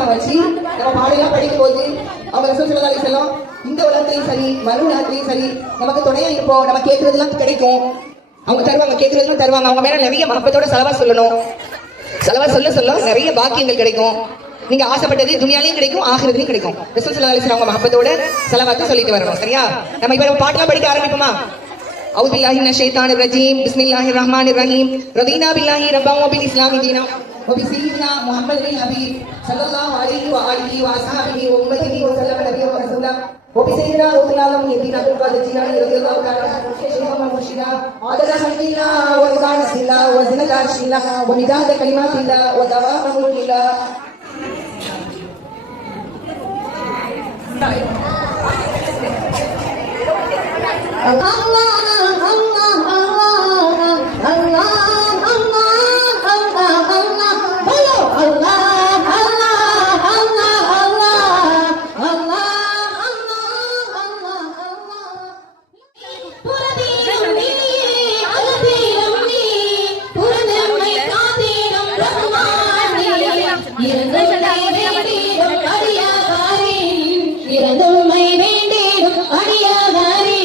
பாசம் வச்சு நம்ம பாடலாம் படிக்கும் போது அவங்க ரசூல் ஸல்லல்லாஹு அலைஹி வஸல்லம் இந்த உலகத்தையும் சரி மறு உலகத்தையும் சரி நமக்கு துணையா இருப்போம். நம்ம கேட்கறதுலாம் கிடைக்கும், அவங்க தருவாங்க, கேட்கறதுலாம் தருவாங்க. அவங்க மேல நிறைய மஹப்பத்தோட செலவா சொல்லணும். செலவா சொல்ல சொல்ல நிறைய பாக்கியங்கள் கிடைக்கும். நீங்க ஆசைப்பட்டது துனியாலையும் கிடைக்கும், ஆகிரத்திலையும் கிடைக்கும். ரசூல் ஸல்லல்லாஹு அலைஹி வஸல்லம் அவங்க மஹப்பத்தோட செலவாத்து சொல்லிட்டு வரணும். சரியா? நம்ம இப்ப பாட்டெல்லாம் படிக்க ஆரம்பிப்போமா? أعوذ بالله من الشيطان الرجيم بسم الله الرحمن الرحيم رضينا بالله ربا وبالإسلام دينا وبسيدنا محمد الحبيب صلى الله عليه وآله وأصحابه وأمته وسلم نبيا ورسولا وبسيدنا رسول الله محمد عبد القادر الجيلاني رضي الله تعالى عنه شيخنا ومرشدنا عدد خلق الله ورضا نفس الله وزنة عرش الله ومداد كلمات الله ودوام ملك الله. இறந்துமை வேண்டிடும் அடியாதாரே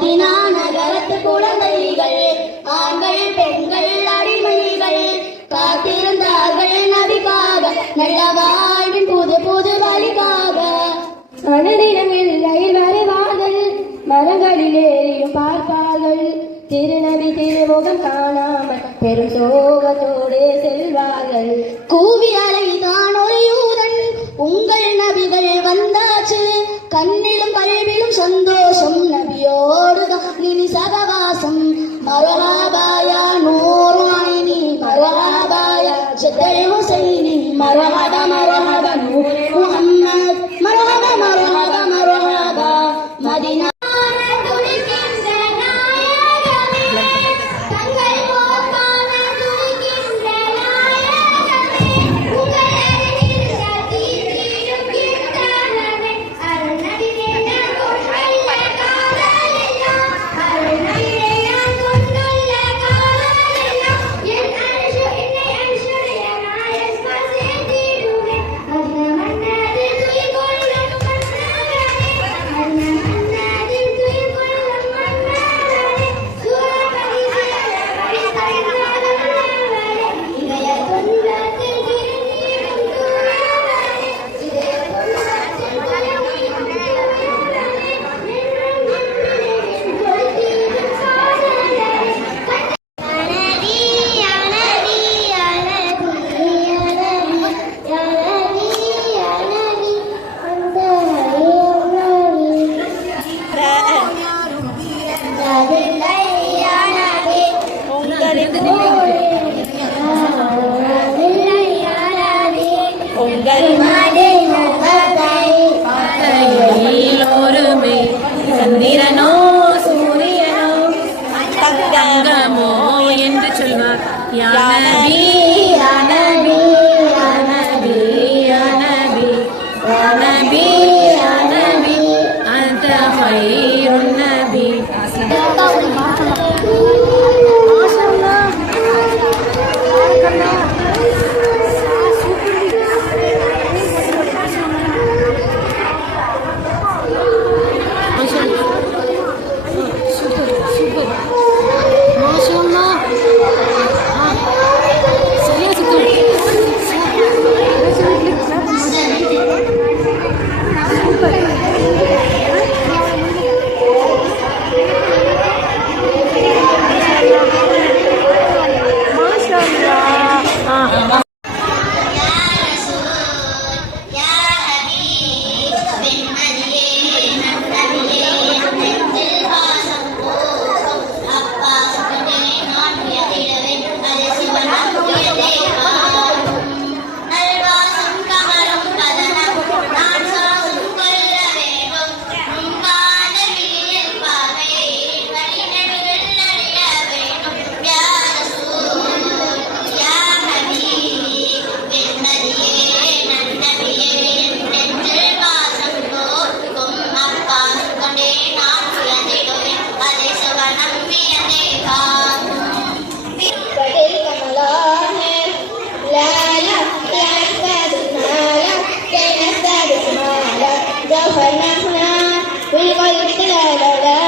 மதினா நகரத்து குழந்தைகள் ஆண்கள் பெண்கள் அடிமைகள் காத்திருந்தார்கள் நபிக்காக நல்ல வாழ்வின் புது புது வழிக்காக. மனதிடம் எல்லையில் வருவார்கள் மரங்களில் ஏறியும் பார்ப்பார்கள் திருநபி திருமுகம் காணாமல் பெரும் சோகத்தோடு செல்வார்கள். கூவி அலைதான் ஒரு யூதன் உங்கள் நபிகள் வந்தாச்சு கண்ணிலும் கல்விலும் சந்தோஷம் நபியோடு இனி சகவாசம். மரஹபாயா நூறு ஐனி மரஹபாயா ஜதல் ஹுசைனி மரஹப மரஹப நூர் முஹம்மத் மரஹப மரஹப மரஹப மதீனா. சந்திரனோ சூரியனோ தங்கமோ என்று சொல்வார். யா நபி யா நபி யா நபி யா நபி யா நபி யா நபி அன்த கைருன் நபி. فنحنا بالقلب لا